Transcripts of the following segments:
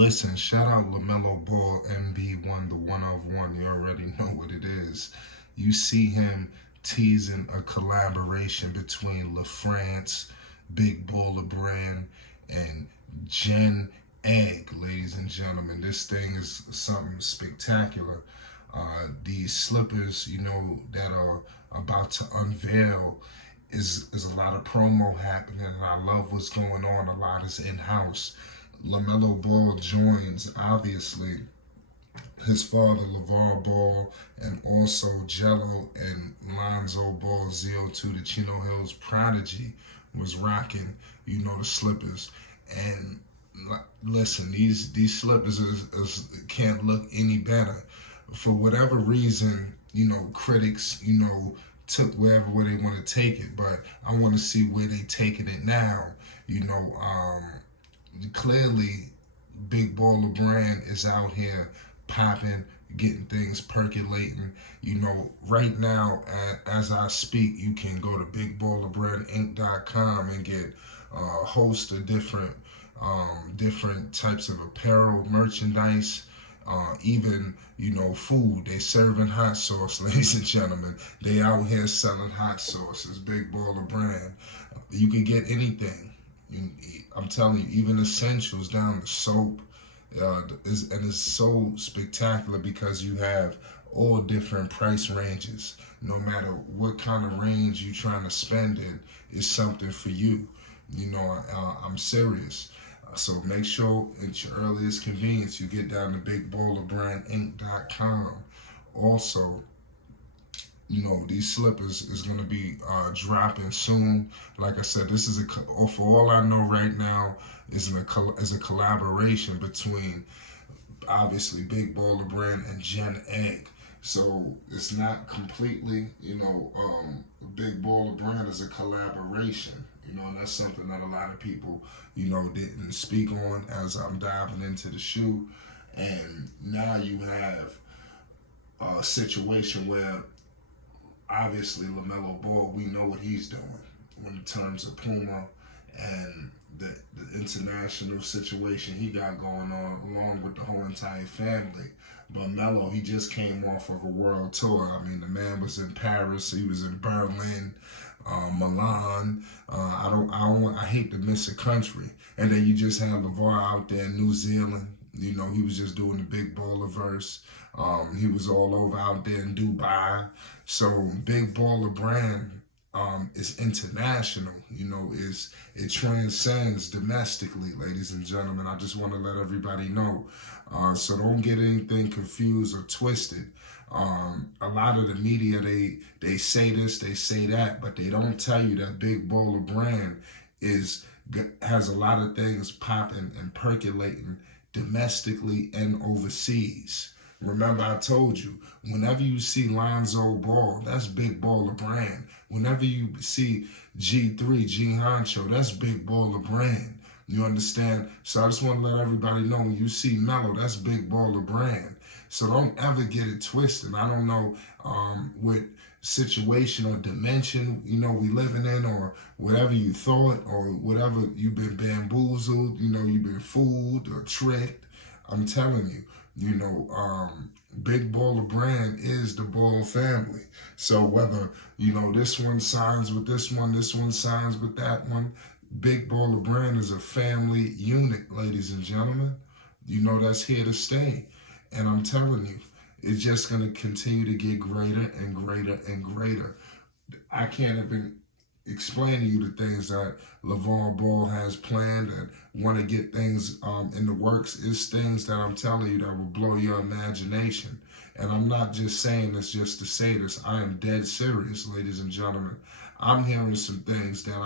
Listen, shout out LaMelo Ball, MB1, the one of one. You already know what it is. You see him teasing a collaboration between LaFrance, Big Baller Brand, and Gen Egg, ladies and gentlemen. This thing is something spectacular. These slippers, that are about to unveil is a lot of promo happening, and I love what's going on. A lot is in house. LaMelo Ball joins, obviously, his father, LaVar Ball, and also Jello and Lonzo Ball, ZO2, the Chino Hills prodigy, was rocking, the slippers. And listen, these slippers can't look any better. For whatever reason, critics, took where they want to take it, but I want to see where they taking it now. You know, Clearly Big Baller Brand is out here popping, getting things percolating. Right now, as I speak, you can go to bigballerbrandinc.com and get a host of different types of apparel, merchandise, even food. They serving hot sauce, ladies and gentlemen. They out here selling hot sauces. Big Baller Brand. You can get anything. I'm telling you, even essentials down to soap, and it's so spectacular because you have all different price ranges. No matter what kind of range you're trying to spend in, it's something for you. I'm serious. So make sure at your earliest convenience you get down to bigballerbrandinc.com. Also, these slippers is going to be dropping soon. Like I said, this is for all I know right now, is a collaboration between obviously Big Baller Brand and Gen Egg. So it's not completely, Big Baller Brand is a collaboration. And that's something that a lot of people, didn't speak on as I'm diving into the shoe. And now you have a situation where obviously LaMelo Ball, we know what he's doing in terms of Puma and the international situation he got going on, along with the whole entire family. But Melo, he just came off of a world tour. I mean, the man was in Paris, he was in Berlin, Milan. I hate to miss a country. And then you just had LaVar out there in New Zealand. He was just doing the Big Baller verse. He was all over out there in Dubai. So Big Baller Brand is international. It transcends domestically, ladies and gentlemen. I just want to let everybody know. So don't get anything confused or twisted. A lot of the media, they say this, they say that, but they don't tell you that Big Baller Brand has a lot of things popping and percolating domestically and overseas. Remember, I told you, whenever you see Lonzo Ball, that's Big Baller Brand. Whenever you see G3, G Honcho, that's Big Baller Brand. You understand? So I just want to let everybody know, when you see Mello, that's Big Baller Brand. So don't ever get it twisted. I don't know what situation or dimension, we living in, or whatever you thought, or whatever you've been bamboozled, you've been fooled or tricked. I'm telling you. Big Baller Brand is the Ball family. So whether, this one signs with this one signs with that one, Big Baller Brand is a family unit, ladies and gentlemen. That's here to stay. And I'm telling you, it's just going to continue to get greater and greater and greater. I can't even explain to you the things that LaVar Ball has planned and want to get things in the works. It's things that I'm telling you that will blow your imagination. And I'm not just saying this just to say this. I am dead serious, ladies and gentlemen. I'm hearing some things that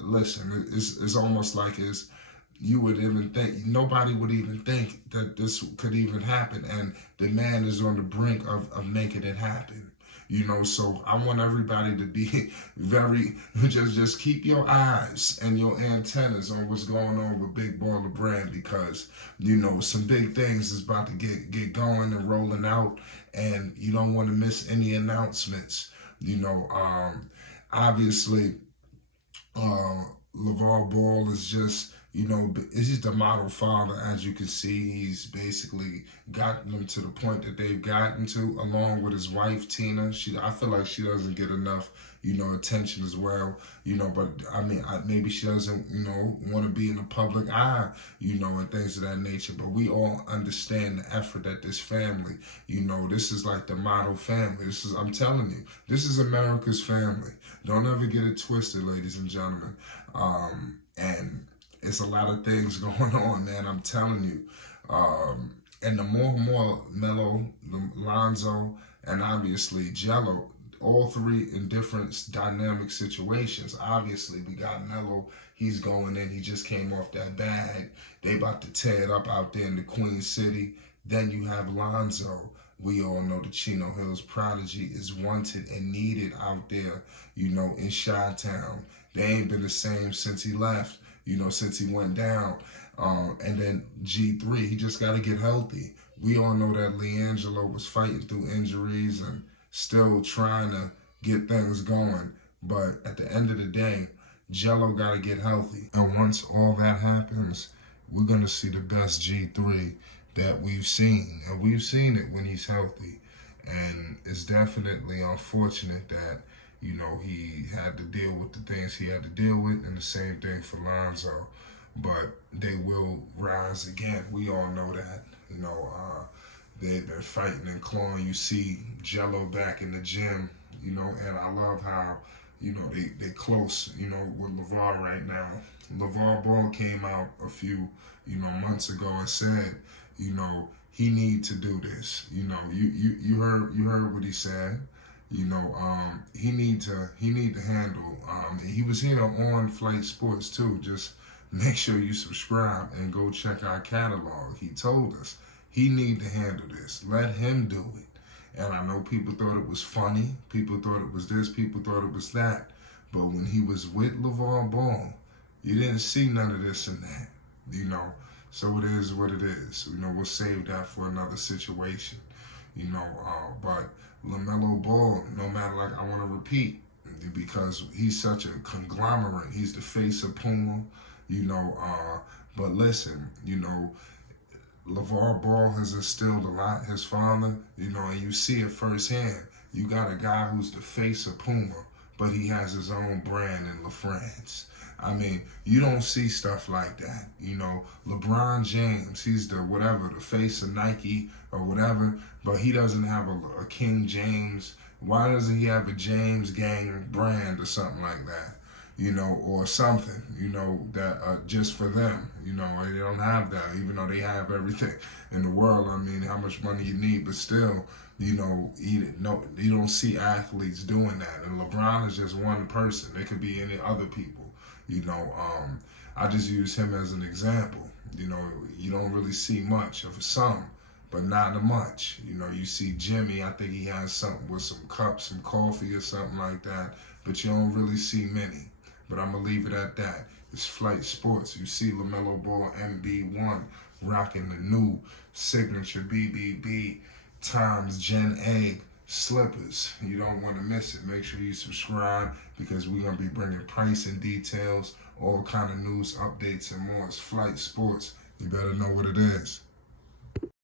listen, it's almost like you would even think, nobody would even think that this could even happen. And the man is on the brink of making it happen. So I want everybody to be very, just keep your eyes and your antennas on what's going on with Big Baller Brand, because, some big things is about to get going and rolling out, and you don't want to miss any announcements. Obviously, LaVar Ball is just You know, this is the model father. As you can see, he's basically gotten them to the point that they've gotten to, along with his wife Tina. I feel like she doesn't get enough, attention as well. But I mean, maybe she doesn't, want to be in the public eye, and things of that nature. But we all understand the effort that this family, this is like the model family. I'm telling you, this is America's family. Don't ever get it twisted, ladies and gentlemen. And it's a lot of things going on, man. I'm telling you. And the more and more Melo, Lonzo, and obviously Jello, all three in different dynamic situations. Obviously, we got Melo. He's going in. He just came off that bag. They about to tear it up out there in the Queen City. Then you have Lonzo. We all know the Chino Hills prodigy is wanted and needed out there, in Chi-Town. They ain't been the same since he left, since he went down. And then G3, he just got to get healthy. We all know that LiAngelo was fighting through injuries and still trying to get things going. But at the end of the day, Jello got to get healthy. And once all that happens, we're going to see the best G3 that we've seen. And we've seen it when he's healthy. And it's definitely unfortunate that, he had to deal with the things he had to deal with, and the same thing for Lonzo. But they will rise again. We all know that. They've been fighting and clawing. You see Jello back in the gym, and I love how, they close, with LaVar right now. LaVar Ball came out a few, months ago and said, he need to do this. You heard what he said. He need to handle. He was here on Flight Sports too. Just make sure you subscribe and go check our catalog. He told us he need to handle this. Let him do it. And I know people thought it was funny. People thought it was this. People thought it was that. But when he was with LaVar Ball, you didn't see none of this and that. So it is what it is. We'll save that for another situation. But LaMelo Ball, no matter, like, I want to repeat, because he's such a conglomerate. He's the face of Puma, but listen, LaVar Ball has instilled a lot, his father, and you see it firsthand. You got a guy who's the face of Puma, but he has his own brand in LaFrance. I mean, you don't see stuff like that. LeBron James, he's the whatever, the face of Nike or whatever, but he doesn't have a King James. Why doesn't he have a James Gang brand or something like that? Or something, that just for them. They don't have that, even though they have everything in the world. I mean, how much money you need, but still, you don't see athletes doing that. And LeBron is just one person. It could be any other people. I just use him as an example. You don't really see much of some, but not much. You see Jimmy, I think he has something with some cups, some coffee or something like that, but you don't really see many. But I'm going to leave it at that. It's Flight Sports. You see LaMelo Ball MB1 rocking the new signature BBB times Gen Egg slippers. You don't want to miss it. Make sure you subscribe, because we're going to be bringing pricing details, all kind of news updates and more. It's Flight Sports. You better know what it is.